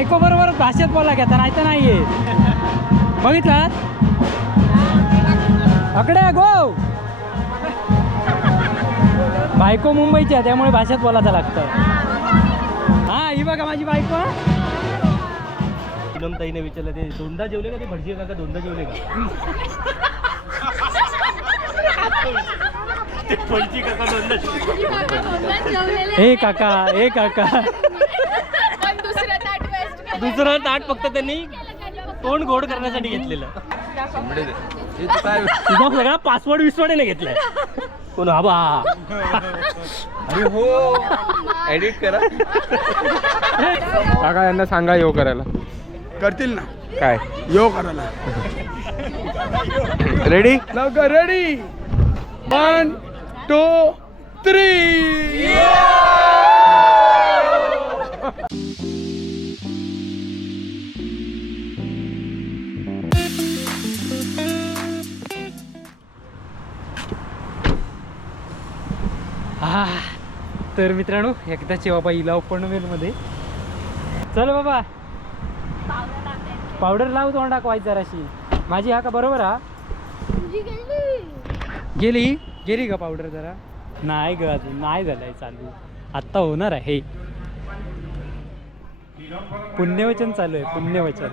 बायको बरोबर भाषेत बोला घेता नाही तर नाही येत बघितलात अकडे गो बायको मुंबईची आहे त्यामुळे भाषेत बोलायचं लागतं. हा ही बघा माझी बायको. ताईने विचारलं ते दोनदा जेवले का ते भटजी काका दोनदा जेवले का? ते भटजी काका दोनदा जेवले. हे काका हे काका. दुसरं ताट फक्त त्यांनी तोंड गोड करण्यासाठी घेतलेलं. तुझा सगळा पासवर्ड विसवर्ड घेतलाय. कोण? आबा अरे हो. एडिट करा. काका यांना सांगा यो करायला. करतील ना. काय? यो करायला. रेडी लवकर रेडी वन टू थ्री हा तर मित्रांनो एकदाचे बाबा इलाव पनवेलमध्ये चल बाबा. पावडर लाव तोंड टाकवायची जराशी. माझी हा का बरोबर हा? गेली. गेली? का पावडर जरा? नाही ग अजून नाही झालंय चालू. आत्ता होणार आहे. पुण्यवचन चालू आहे पुण्यवचन.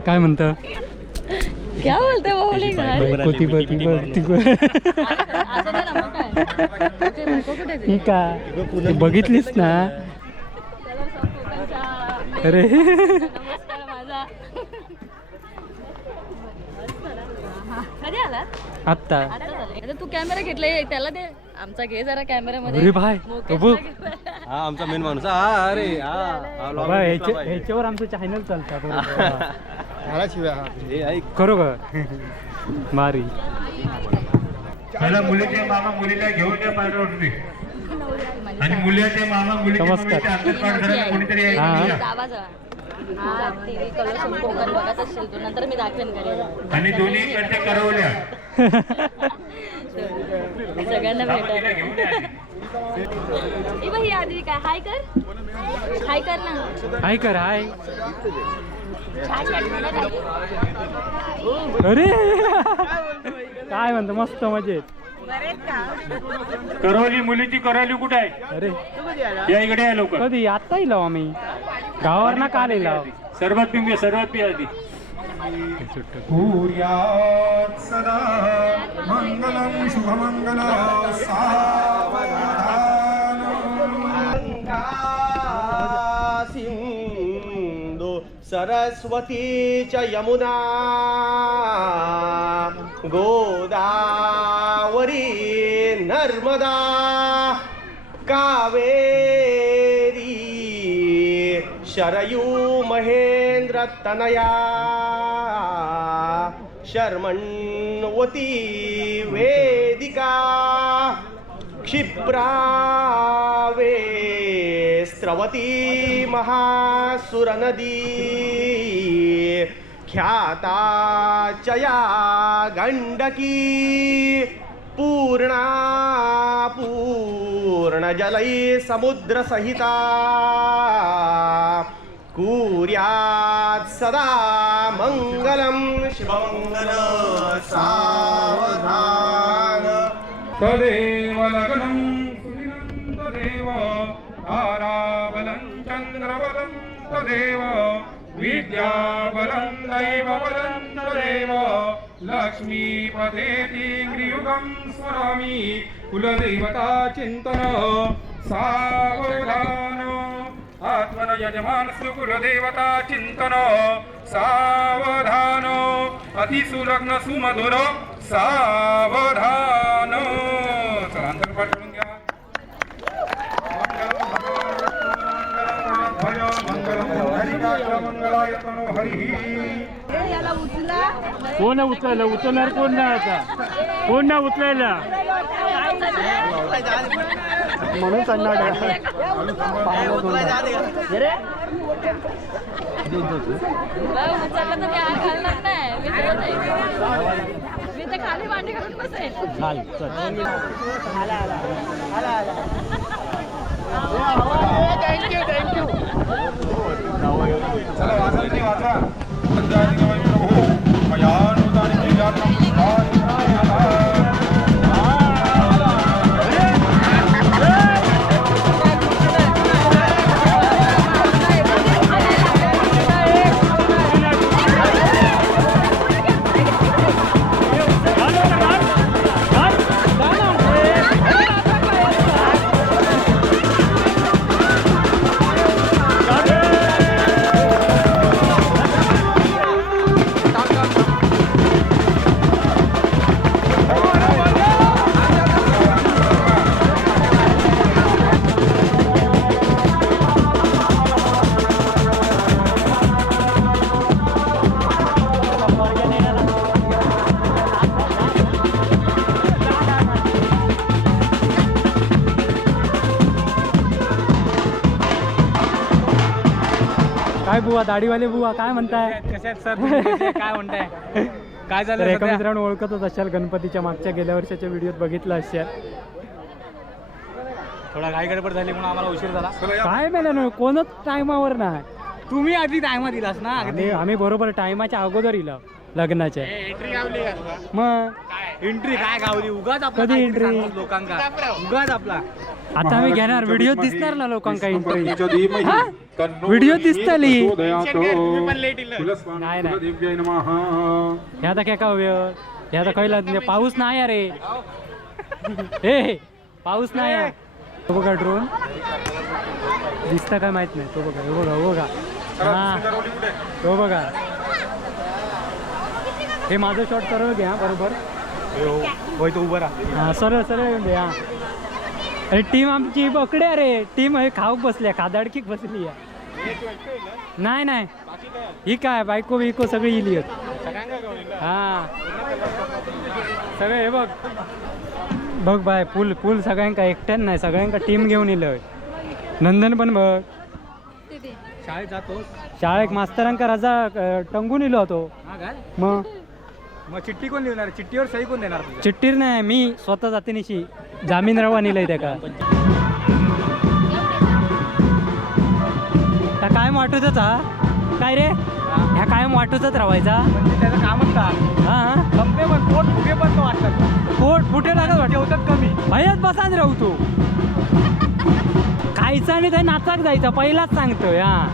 काय म्हणतं? क्या बोलते वो बोले बायको ती बघ, ती बघ, ती बघ. ही का बघितलीस ना अरे आत्ता आता झालं आता तू कॅमेरा घेतलाय त्याला दे. आमचा घे जरा कॅमेऱ्यामध्ये अरे भाई तो बघ. हा आमचा मेन माणूस. हा अरे हा. ह्याच्यावर आमचं चॅनल चालतं. मला शिव्या हे ऐक खरो का मारी पहिला मुलीचे मामा मुलीला घेऊन या पाठवते आणि मुलीचे मामा मुलीच्या नमस्कार. कोणीतरी यायचं हा. नाही. जावा जावा हा टीव्ही कलर सब कोकण बघत असशील तू नंतर मी दाखवेन घरी आणि दोन्ही कडच्या करवल्या सगळ्यांना घेऊन या. बाई ही आधी काय हाय कर हाय कर ना हाय कर हाय? अरे! काय म्हणतो मस्त मजेत. करवली मुलीची करवली कुठे आहे? अरे! या इकडे या लवकर. कधी? आत्ता येलो आम्ही. गावावर ना काल येलो सर्वात पिंगे सर्वात पी आधी सदा मंगलम शुभमंगल सिंधु सरस्वती च यमुना गोदावरी नर्मदा कावेरी शरयू महेंद्र तनया शर्मण्वती वेदिका क्षिप्रावे स्रवती महासुरनदी ख्याता चया गण्डकी पूर्णा पूर्णजलै समुद्रसहिता कुर्यात् सदा मङ्गलं शिवमङ्गल सावधान। तदेव लग्नं చంద్రబలం తదేవ విద్యాబలం దైవబలం తదేవ లక్ష్మీపదేతి గ్రియుగం స్మరామి కులదేవతా చింతన సావధానో ఆత్మన యజమానసు కులదేవతా చింతన సావధానో అతి సులగ్న సుమధుర సావధాన कोण उचललं? उचलणार कोण ना आता? कोण ना उचलायला? म्हणून थँक्यू थँक्यू वाजवा. बुवा दाढीवाले बुवा काय म्हणताय? काय म्हणताय? काय तर एका मित्रांनो ओळखतच असाल गणपतीच्या मागच्या गेल्या वर्षाच्या व्हिडिओत बघितलं असाल. थोडा घाई गडबड झाली म्हणून आम्हाला उशीर झाला. काय मेलं कोणच टायमावर नाही. तुम्ही आधी टायमा दिलास ना आम्ही बरोबर टायमाच्या अगोदर इला लग्नाच्या. एंट्री गावली मग? एंट्री काय गावली? उगाच आपला? सांगतो लोकांका. उगाच आपला. आता आम्ही घेणार. व्हिडिओ दिसणार ना लोकांका इंटरव्ह्यू व्हिडिओ दिसतली. तुम्ही पण लेट इल नाही नाही. हे आता काय का हे आता कळलं पाऊस नाही अरे. ए पाऊस नाही. तो बघा ड्रोन दिसतं काय माहीत नाही. तो बघा हो बघा हो बघा. हा. तो बघा. हे माझं शॉट सरळ घ्या बरोबर. होय तो उभं राहा. हा सरळ सरळ हा. अरे टीम आमची पकडे अरे. टीम हे खाऊक बसल्या खादाडकीक बसली आहे. नाही नाही. ही काय बायको बिको सगळी इली हा. सगळे हे बघ. बघ बाय पूल पूल सगळ्यांका एकट्यान नाही सगळ्यांका टीम घेऊन इलं नंदन पण बघ. शाळेत जातो. शाळेक मास्तरांका रजा टंगून इलो होतो मग? मग चिठ्ठी कोण लिहिणार चिठ्ठीवर सही कोण देणार चिट्टीर नाही मी स्वतः जातीनिशी. रवा नेलंय त्याका त्या कायम वाटूतच हा? काय रे? ह्या कायम वाटूतच राहायचा म्हणजे त्याचं कामच का? हा पण पोट फुगे पण तो वाटतात. पोट फुटे लागत वाटत. ठेवतात कमी. भयच बसाच राहू तू. खायचं आणि ते नाचाक जायचं पहिलाच सांगतोय हा.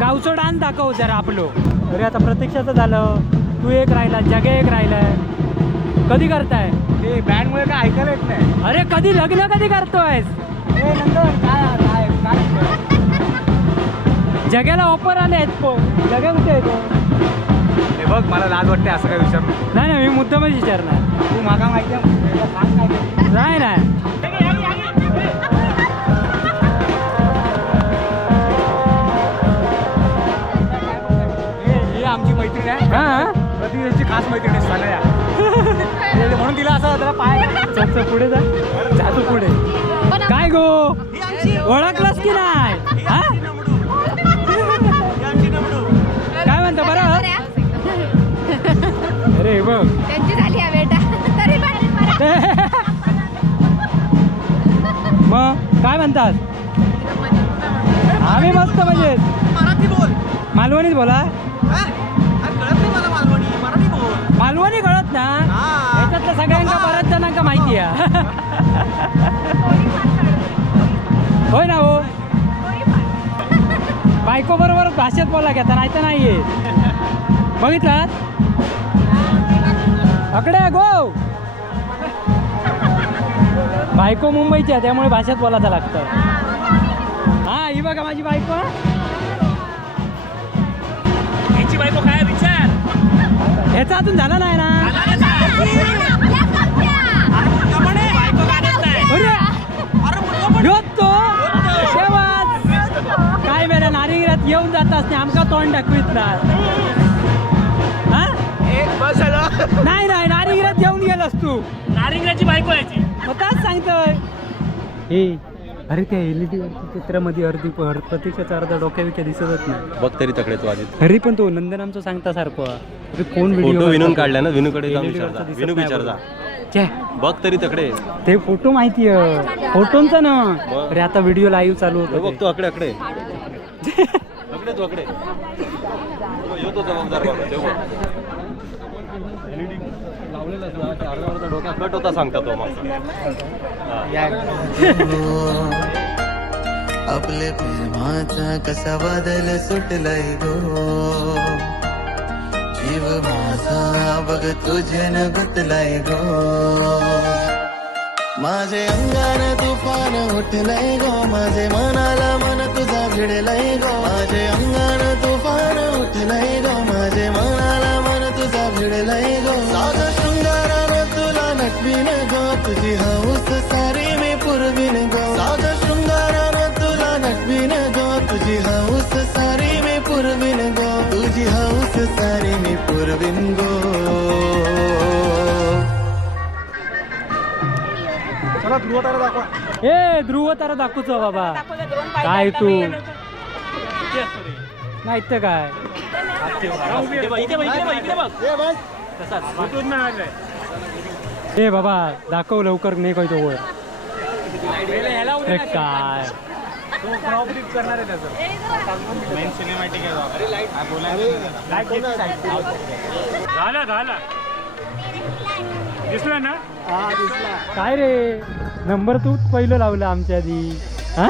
गावचो डान्स दाखव जरा आपलो. अरे आता प्रतीक्षाचं झालं. तू एक राहिला जगे एक राहिलाय. कधी करताय? ते बँडमुळे काय ऐकायला येत नाही. अरे कधी लग्न कधी करतोयस? ए, नंदन, काय काय ऑफर आले आहेत. पण जग्या कुठे येतो हे बघ मला लाज वाटते असं काय विचार नाही नाही मी मुद्दामच विचारणार. तू मागा माहिती आहे सांग काय ते. नाही नाही. हे ही आमची मैत्रीण आहे. हा प्रतिनिधीची खास मैत्रीण आहे सालया. म्हणून तिला असं जरा पाय पुढे जा. जा तू पुढे. काय गो? ओळखलास की नाही? हा? काय म्हणता बरं? अरे बघ. त्यांची झाली आहे बेटा. तरी पण मग काय म्हणतात? आम्ही मस्त म्हणजे मराठी बोल. आहे होय ना हो. बायको बरोबर भाषेत बोला घेता नाही तर नाही येत बघितलात अकडे गो. बायको मुंबईची आहे त्यामुळे भाषेत बोलायचं लागतं. हा ही बघा माझी बायको. याची बायको काय विचार? ह्याचा अजून झाला नाही ना? आमका तोंड दाखवित ना? हा? नाही नाही नारिगिरात येऊन गेलास तू. नारिंगाची बायको याची स्वतःच सांगतोय. हे अरे त्या एलईडी चित्रामध्ये अर्धी पर- प्रतीक्षाचा अर्धा डोक्या विक्या दिसतच नाही. बघ तरी तकडे तू आधी तरी पण तो नंदन आमचा सांगता सारखं. अरे कोण फोटो व्हिडिओ विनून काढलाय ना विनूकडे जाऊन LED वरचा विचारता. दिसत विनू नाही विचारता. बघ तरी तकडे. ते फोटो माहिती आहे. फोटोंचा ना. अरे आता व्हिडिओ लाईव्ह चालू बघ होतो तू अकडे अकडे. अकडे तू येतो जबाबदार बाबा देव अर्धा अर्धा डोक्या कट होता सांगता तो मग प्रेमाचा कसा बदल सुटलाय गो. जीव माझा बघ तुझ्यान गुतलाय गो. माझे अंगार तुफान उठलंय गो. माझे मनाला मना तुझा भिडलाय गो. माझे अंगान तुफान उठलंय गो. माझे मनाला मन तुझा भिडलाय गो. साग शृंगारानं तुला नटवीन गो. तुझी हौस सारी मी पुरवीन गो. साग शृंगारानं तुला नटवीन गो. तुझी हौस सारी मी पुरवीन गो. तुझी हौस सारी मी पुरवीन गो. चला ध्रुव तारा दाखवा. ए ध्रुव तारा दाखवतो बाबा. काय तू? नाही तर काय? इथे. तसाच. ए बाबा दाखव लवकर नाही काय? तो वर अरे काय झाला झाला. दिसला ना? काय रे? नंबर तू पहिलं लावलं आमच्या आधी. हा?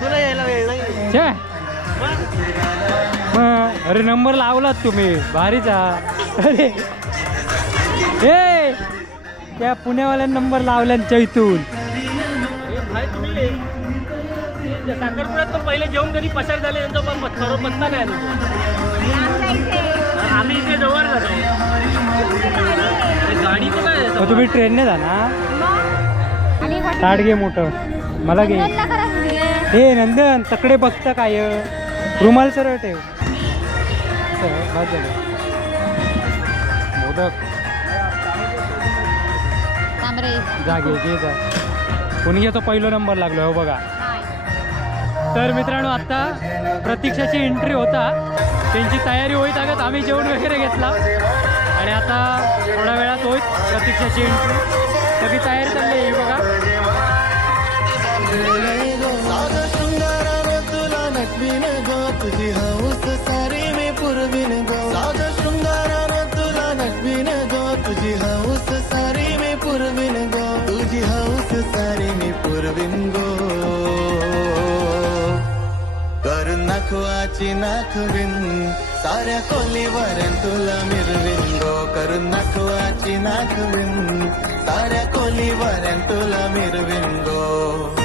तुला यायला वेळ नाही. छे. मग अरे नंबर लावलात तुम्ही भारीचा अरे. ए त्या पुण्यावाल्या नंबर लावल्या चैतून. भाई तुम्ही साखरपुड्यात पण पहिले जेवण कधी पसार झाले पण पत्ता नाही. आम्ही इथे जवळ गाडी मग तुम्ही ट्रेनने जा ना ताट घे मोठं. मला घे. हे नंदन तकडे बघता काय? रुमाल सरळ ठेव. मोदक. जा घे घे जा. कोणी घेतो? पहिला नंबर लागलो हो बघा. तर मित्रांनो आता प्रतीक्षाची एंट्री होता. त्यांची तयारी होईत आगत आम्ही जेवण वगैरे घेतला. आणि आता थोड्या वेळात होईत प्रतीक्षाची एंट्री सगळी तयारी चालली आहे बघा. बिन गो तुझी हौस सारी मी पुरविन गो. साग शृंगारानं तुला नटविन गो तुझी हौस सारी मी पुरविन गो. तुझी हौस सारी मी पुरविन गो. करून नखवाची नाखविन साऱ्या खोलीवर तुला मिरविन गो. कर नखवाची नाखविन साऱ्या खोलीवर तुला मिरविन गो.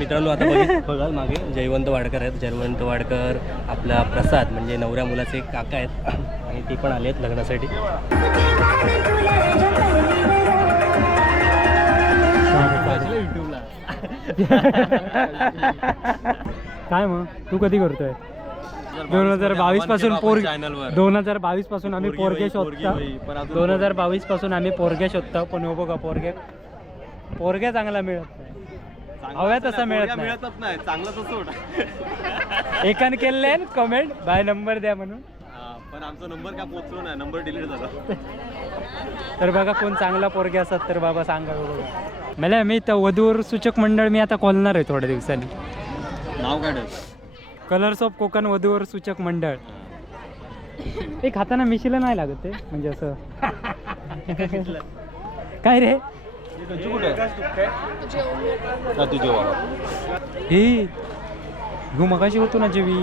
मित्रांनो आता बघित बघाल मागे जयवंत वाडकर आहेत. जयवंत वाडकर आपला प्रसाद म्हणजे नवऱ्या मुलाचे काका आहेत. आणि ते पण आले आहेत लग्नासाठी. काय मग? तू कधी करतोय? दोन हजार बावीसपासून पोर दोन हजार बावीसपासून आम्ही पोरगी शोधता. दोन हजार बावीसपासून आम्ही पोरगे शोधता. पण हो बघा पोरगे पोरगे चांगला मिळत नाही. हव्या तसा मिळत नाही. मिळतच नाही चांगलं तर सोड. एकाने केले कमेंट बाय नंबर द्या म्हणून. हा, पण आमचा नंबर काय पोचलो नाही नंबर डिलीट झाला. तर बघा कोण चांगला पोरगे असतात तर बाबा सांगा बघा. मला मी तर वधूवर सूचक मंडळ मी आता खोलणार आहे थोड्या दिवसांनी. नाव काय कलर्स ऑफ कोकण वधूवर सूचक मंडळ. ते खाताना मिशीला नाही लागत ते म्हणजे असं. काय रे? कुठे का तू जेव्हा हे घेऊ मगाशी होतो ना जेवी?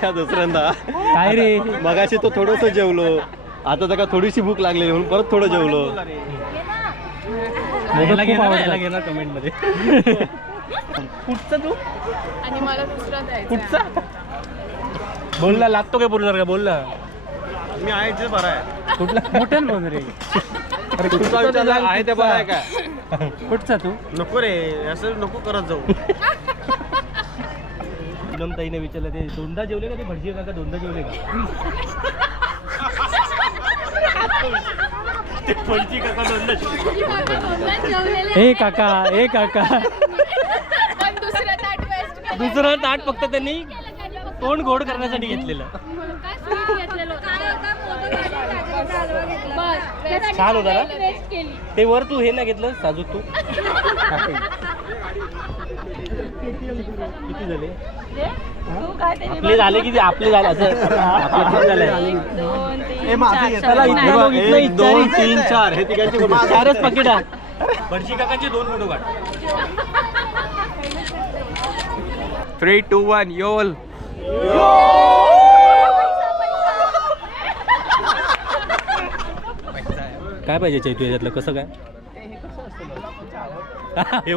त्या दुसऱ्यांदा. काय रे? मगाशी तो थोडस जेवलो. आता त्याला थोडीशी भूक लागलेली म्हणून परत थोडं जेवलो. मोदक खूप आवडतात. कमेंटमध्ये कुठचा तू? आणि मला दुसरा द्यायचा कुठचा? बोलला लागतो काय पूर्ण का बोलला. मी आहे बरा आहे. कुठला? मोठ्यान बोल रे. अरे तुझा विचार आहे ते बरं आहे काय. कुठचा तू? नको रे असं नको करत जाऊ. पूनम ताईने विचारलं ते दोनदा जेवले का ते भटजी काका दोनदा जेवले का? ते भटजी काका दोनदा जेवले. ए काका ए काका. दुसरं ताट वेस्ट केलं. दुसरं ताट फक्त त्यांनी तोंड गोड करण्यासाठी घेतलेलं. काय छान होता ना? ते वर तू हे ना घेतलं साजूक तू? किती झाले? आपले झाले किती? आपले झाले. असं आपले किती झाले? दोन, तीन, चार, एक, दोन. तीन हे तिघांचे? चारच पाकिट. भटजी काकांचे दोन फोटो काढ. थ्री टू वन योल काय पाहिजे चैतू याच्यातलं? कसं काय? हे.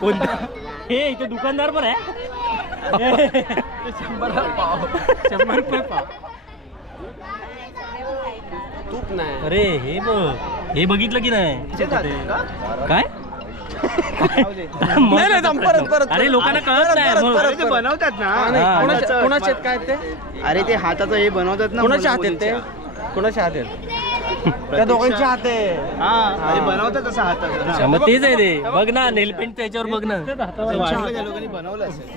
कोणतं? हे इथे दुकानदार पण आहे. शंभर पाव अरे हे बघ. हे बघितलं की नाही? काय? अरे लोकांना कळत नाही मग. बनवतात ना. हा. कोणाचे काय ते अरे ते हाताचं हे बनवतात ना कोणाच्या हात ते? कोणाच्या हात त्या दोघांच्या हात. हा बनवतात तसं हाताचं अच्छा, मग तेच आहे ते. बघ ना नेलपेंट त्याच्यावर बघ ना. वाटलं त्या लोकांनी बनवलं असेल.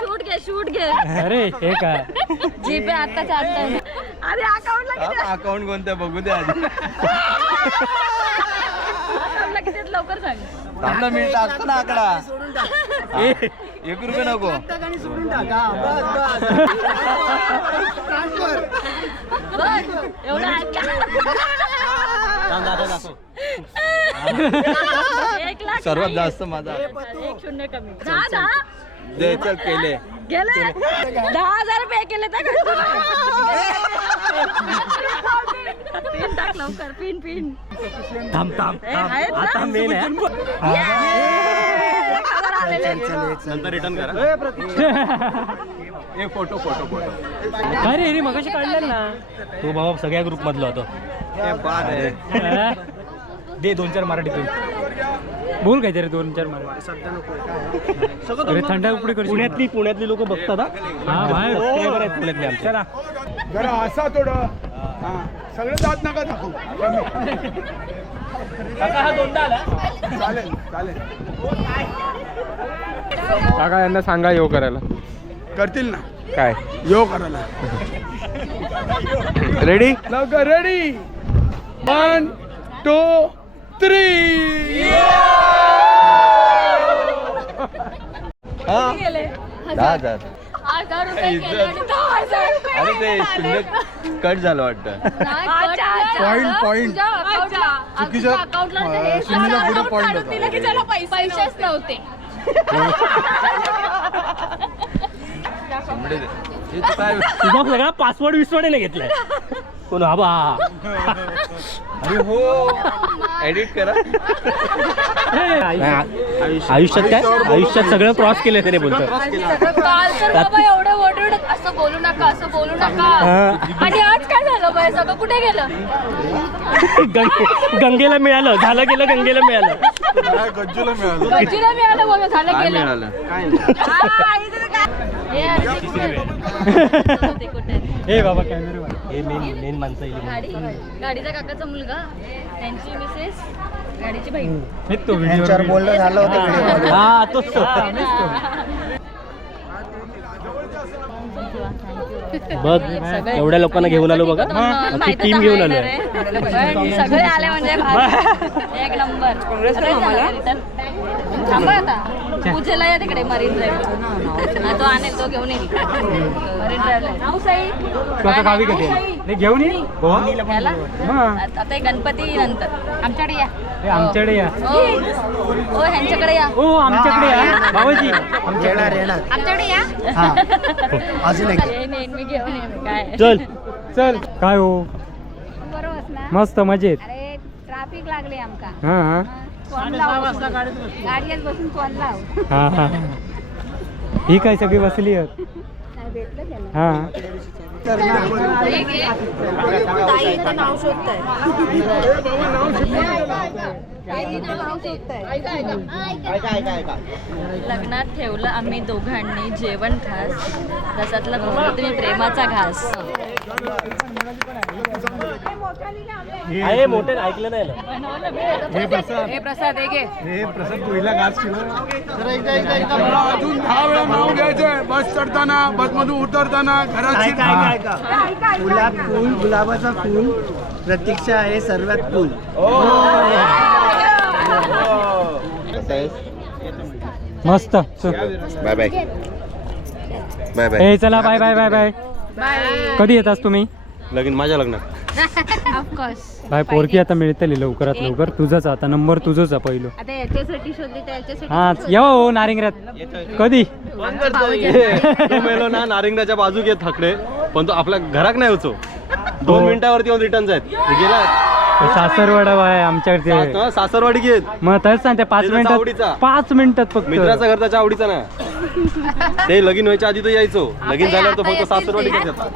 शूट घे शूट घे. अरे हे काय जीपे आत्ताच आता अरे अकाउंटला किती? अकाउंट कोणतं? बघू दे आधी. अकाउंटला किती आहेत? लवकर सांग. थांब ना मी टाकतो ना आकडा. एक रुपये नको. एवढं? एक लाख सर्वात नाही. जास्त माझा. एक शून्य कमी. दहा दहा दे चल केले. गेले. दहा हजार पे केले तर पिन टाक लवकर पिन पिन. थांब थांब ए? आता मेन. नंतर रिटर्न करा. हे फोटो फोटो फोटो काय रे रे मगाशी काढलेलं ना. तो बाबा सगळ्या ग्रुप मधला होतो. हे बाद आहे दे दोन चार मराठी बोल काहीतरी दोन चार अरे थंड उपडी करशील. पुण्यातली पुण्यातली लोक बघतात हा? हा बाहेर. Subscriber आहेत पुण्यातली आमच्या जरा असा थोडं. हा सगळं जात नका दाखवू. चालेल चालेल. काका यांना सांगा यो करायला. करतील ना. काय? यो करायला. रेडी लवकर रेडी वन टू थ्री हा दहा हजार. हजार रुपये केले आणि दहा हजार अरे ते शून्य कट झालं वाटतं. अच्छा, अच्छा. Point, point. तुझ्या अकाउंटला चुकीच्या, अकाउंटला अं, हे शून्याला हजार पुढे account point काढून होता. दिलं की त्याला पैसे पैसेच नव्हते. हे तू काय तुझा सगळा पासवर्ड विसवर्ड नाही घेतलाय. कोण? आबा अरे हो. एडिट करा. आयुष्यात. काय? आयुष्यात सगळं क्रॉस केलं त्याने बोलतो काल तर बाबा एवढं ओरडून असं बोलू नका असं बोलू नका. आणि आज काय झालं बाय सगळं कुठे गेलं? गंगे- गंगेला मिळालं. झालं गेलं गंगेला मिळालं. गज्जूला मिळालं? मिळालं बोल. झालं गेलं. काय? हे अरे ते कुठे? ते कुठे? हे बाबा कॅमेरा हे मेन मेन माणसं. गाडी गाडीचा काकाचा मुलगा. त्यांची मिसेस गाडीची तो व्हिडिओ बोलणं झालं होतं व्हिडिओ हा तोच तो. बघ एवढ्या लोकांना घेऊन आलो बघा. टीम घेऊन सगळे आले म्हणजे भारी. एक नंबर? थांबा आता. पूजेला या तिकडे मरीन ड्राईव्ह तो आणेल तो घेऊन येईल. मरीन ड्राईव्हला नाव साई. तू आता गावी कधी हे घेऊन ये. गोवा याला? हा. आता ते गणपती नंतर. आमच्याकडे या. हे आमच्याकडे या. ओ ओ ह्यांच्याकडे या. ओ आमच्याकडे या. भावाजी येणार येणार. आमच्याकडे या. अजून एक. येईन येईन मी घेऊन येईन. काय? चल. चल. काय हो? ना? मस्त मजेत. अरे ट्रॅफिक लागले आमका. हा हा. फोन लाव? गाडीत बसून फोन लाव? हा हा. ही काय सगळी बसली आहेत? नाही भेटलं त्याला. हा. ताई इथं नाव शोधताय. नाव शोधताय लग्नात ठेवलं आम्ही दोघांनी जेवण खास. रसातला तुम्ही प्रेमाचा घास. आहे मोठे ऐकलं नाही ना. हे प्रसाद. हे घे. हे प्रसाद पहिला घास मला अजून दहा वेळा नाव घ्यायचंय. बस चढताना बस मधून उतरताना घरात गुलाब फूल गुलाबाचा फूल प्रतीक्षा आहे सर्वात फूल. मस्त. चल. बाय बाय बाय बाय चला बाय बाय बाय बाय कधी येतास तुम्ही? लगीन माझ्या लग्नात. ऑफकोर्स बाय पोरकी आता मिळतली लवकरात लवकर. तुझंच आता नंबर तुझंच आहे पहिलं. आता याच्यासाठी शोधली तर याच्यासाठी हा येवा हो नारिंगरात. कधी? तो मेलो ना नारिंगाच्या बाजूक येत थकडे पण तो आपल्या घराक नाही होतो दोन हो. मिनिटावरती येऊन रिटर्न जायत गेला? सासरवाडा आहे आमच्याकडे. हा, सासरवाडी घेत मग तसं सांगते पाच त्याचा मिनिटात आवडीचा. पाच मिनिटात फक्त. मित्राचा घर त्याच्या आवडीचा ना. ते लगीन व्हायच्या आधी तो यायचो. लगीन झाल्यावर तो फक्त सासरवाडी घेत येतात.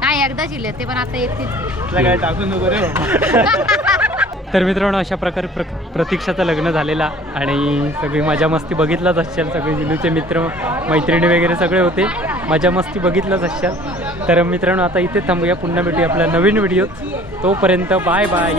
नाही एकदा जिल्हे ते पण आता येतील. काय टाकून नको रे तर मित्रांनो अशा प्रकारे प्र प्रतीक्षाचं लग्न झालेला आणि सगळी मजा मस्ती बघितलाच असाल. सगळे जिलूचे मित्र मैत्रिणी वगैरे सगळे होते. मजा मस्ती बघितलाच असाल. तर मित्रांनो आता इथे थांबूया. पुन्हा भेटूया आपल्या नवीन व्हिडिओत. तोपर्यंत बाय बाय.